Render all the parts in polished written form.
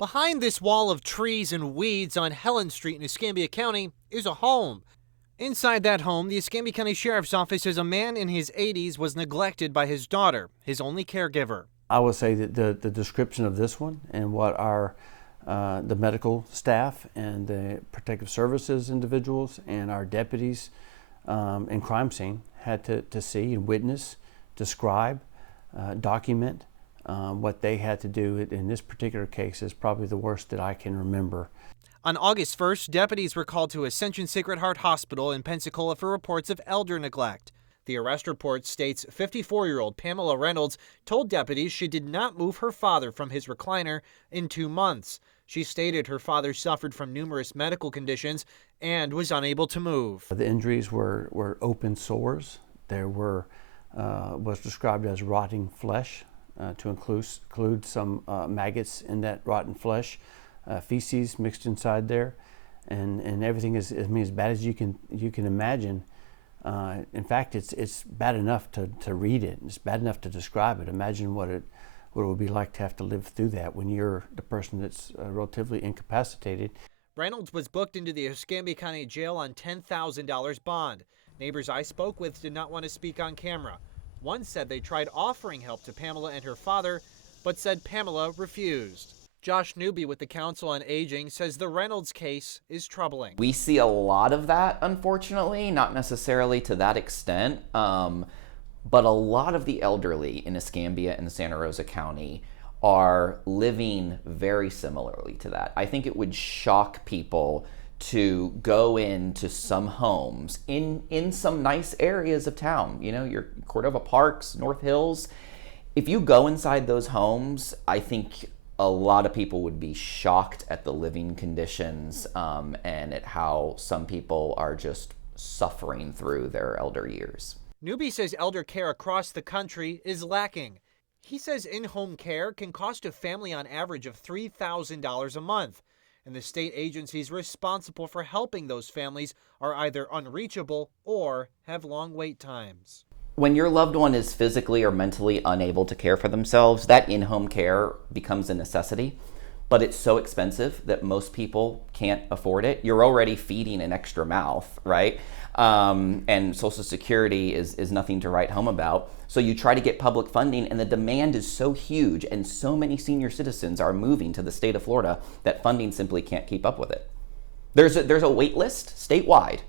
Behind this wall of trees and weeds on Helen Street in Escambia County is a home. Inside that home, the Escambia County Sheriff's Office says a man in his 80s was neglected by his daughter, his only caregiver. I would say that the description of this one and what the medical staff and the protective services individuals and our deputies in crime scene had to see and witness, describe, document what they had to do in this particular case is probably the worst that I can remember. On August 1st, deputies were called to Ascension Sacred Heart Hospital in Pensacola for reports of elder neglect. The arrest report states 54-year-old Pamela Reynolds told deputies she did not move her father from his recliner in 2 months. She stated her father suffered from numerous medical conditions and was unable to move. The injuries were open sores. There was described as rotting flesh, to include some maggots in that rotten flesh, feces mixed inside there, and everything is as bad as you can imagine. In fact, it's bad enough to read it. It's bad enough to describe it. Imagine what it would be like to have to live through that when you're the person that's relatively incapacitated. Reynolds was booked into the Escambia County Jail on $10,000 bond. Neighbors I spoke with did not want to speak on camera. One said they tried offering help to Pamela and her father, but said Pamela refused. Josh Newby with the Council on Aging says the Reynolds case is troubling. We see a lot of that, unfortunately, not necessarily to that extent, but a lot of the elderly in Escambia and Santa Rosa County are living very similarly to that. I think it would shock people to go into some homes in some nice areas of town, you know, your Cordova Parks, North Hills. If you go inside those homes, I think a lot of people would be shocked at the living conditions and at how some people are just suffering through their elder years. Newby says elder care across the country is lacking. He says in-home care can cost a family on average of $3,000 a month, and the state agencies responsible for helping those families are either unreachable or have long wait times. When your loved one is physically or mentally unable to care for themselves, that in-home care becomes a necessity, but it's so expensive that most people can't afford it. You're already feeding an extra mouth, right? And Social Security is nothing to write home about. So you try to get public funding, and the demand is so huge, and so many senior citizens are moving to the state of Florida that funding simply can't keep up with it. There's a wait list statewide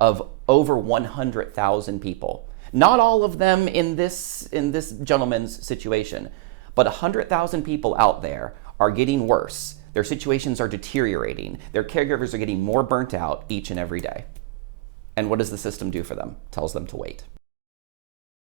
of over 100,000 people. Not all of them in this gentleman's situation, but 100,000 people out there are getting worse. Their situations are deteriorating. Their caregivers are getting more burnt out each and every day. And what does the system do for them? Tells them to wait.